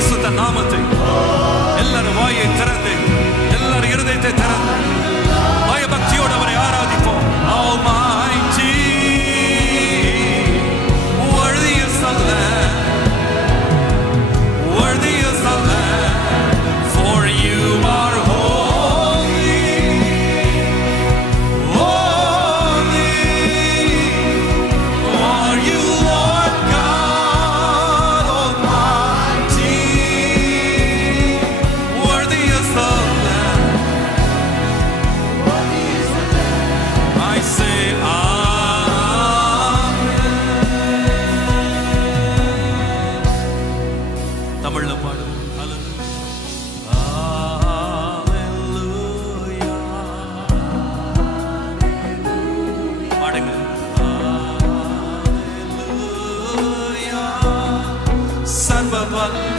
பரிசுத்த நாமத்தை எல்லாரும் வாயை one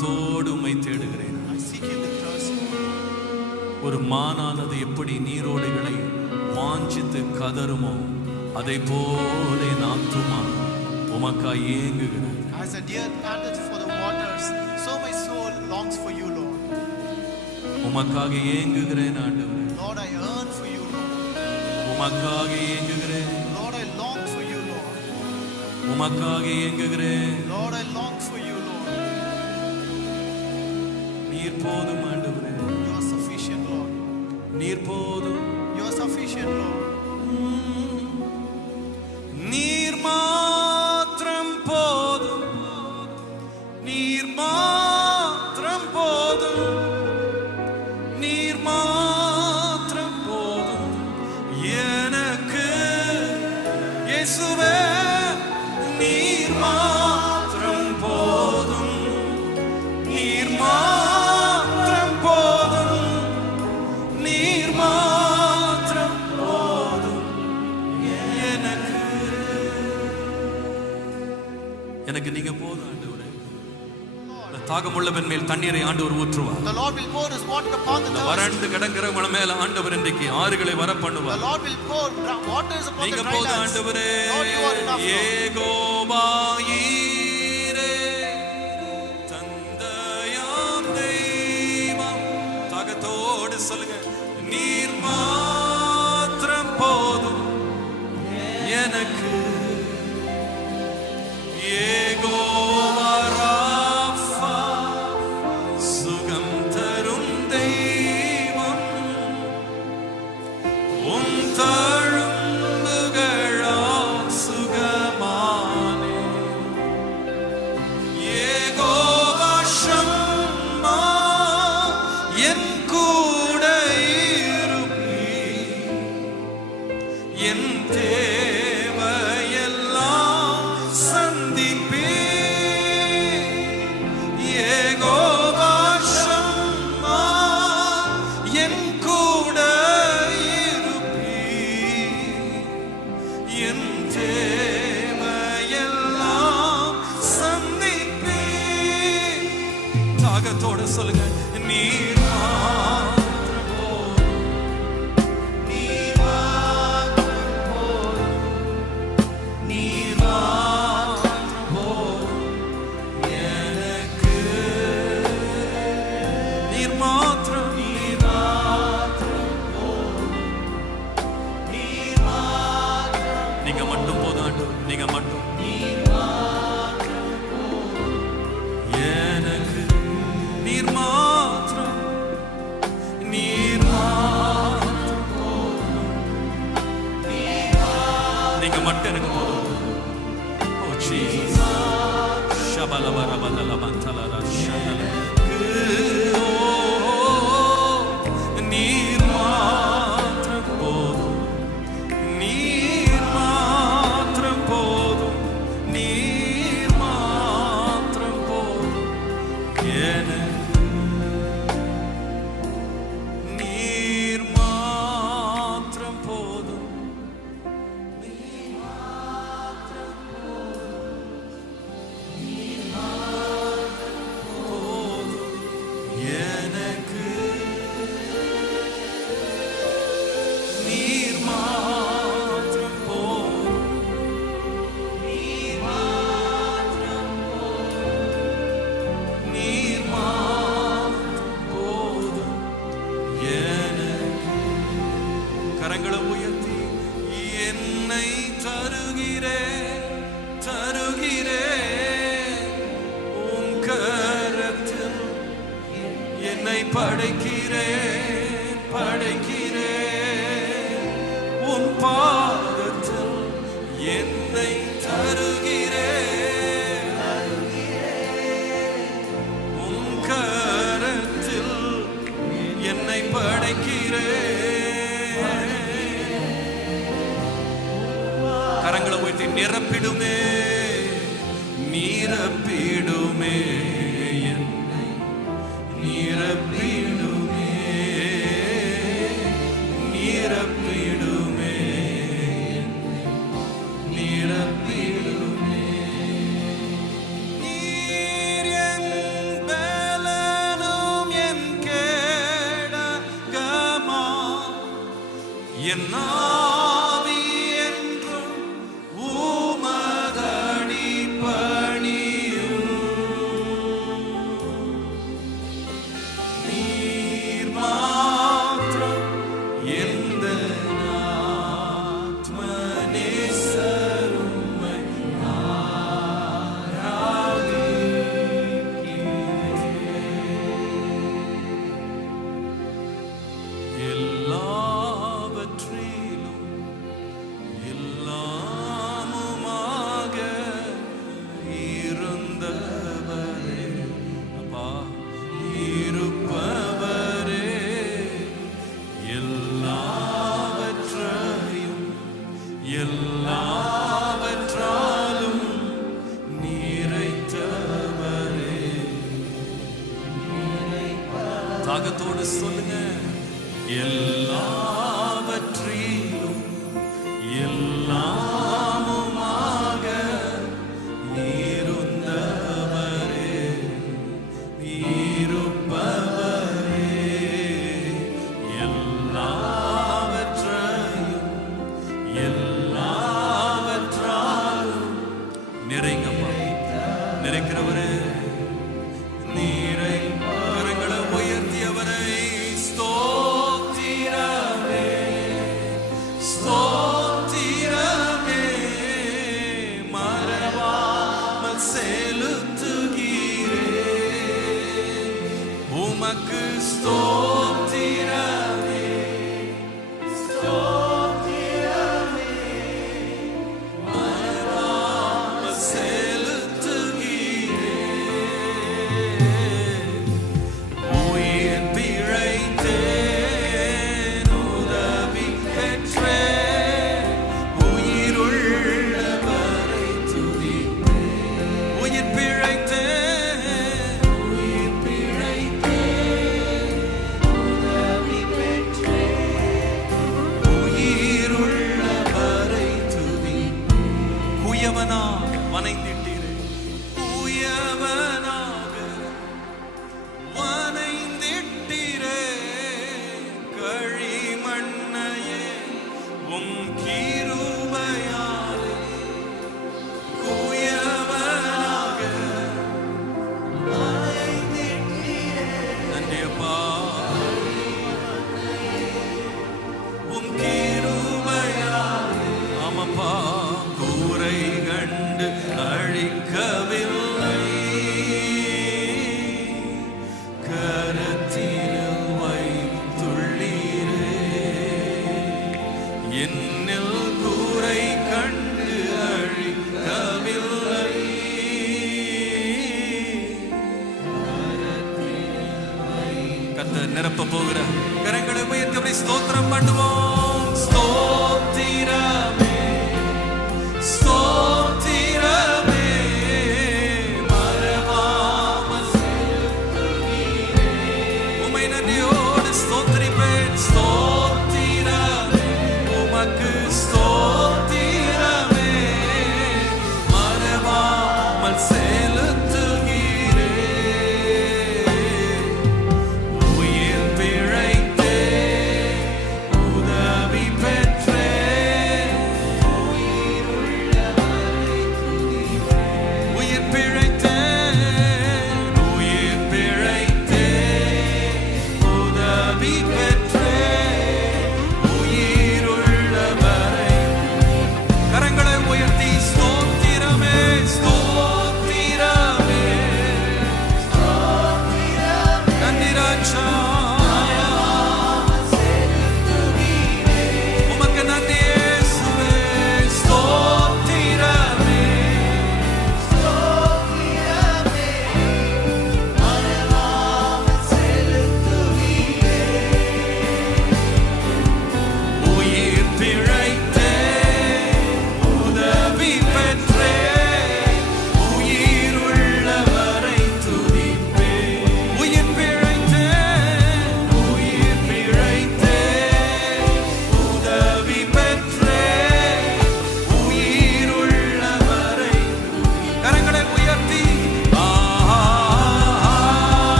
தாகத்தோடு உம்மை தேடுகிறேன். ஒரு மானானது எப்படி நீரோடைகளை வாஞ்சித்து கதறுமோ அதை போல என் ஆத்துமா உமக்காய் ஏங்குகிறது As a deer panteth for the waters, so my soul longs for you, Lord. உமக்காக ஏங்குகிறேன் ஆண்டவரே Lord, I yearn for you, Lord. உமக்காக ஏங்குகிறேன் Lord, I long for you, Lord. உமக்காக ஏங்குகிறேன் Lord, I போதும் ஆண்டவரே You are sufficient, Lord. நீர் போதும் You are sufficient, Lord. எனக்கு நீங்க போதும் ஆண்டவரே. தாகமுள்ள மேல் தண்ணீரை ஆண்டவர் ஊற்றுவார். The lord will pour his water upon the வறண்டு கிடக்கிற மன மேல ஆண்டவர் இன்றைக்கு ஆறுகளை வர பண்ணுவார். The lord will pour waters upon the நீங்க போதும் ஆண்டவரே. ஏகோபாயி படைக்கிறேன்.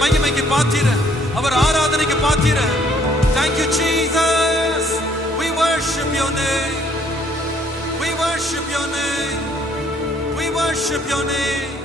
மகிமைக்கு பாத்திர அவர் ஆராதனைக்கு பாத்திர you Jesus we worship your name we worship your name we worship your name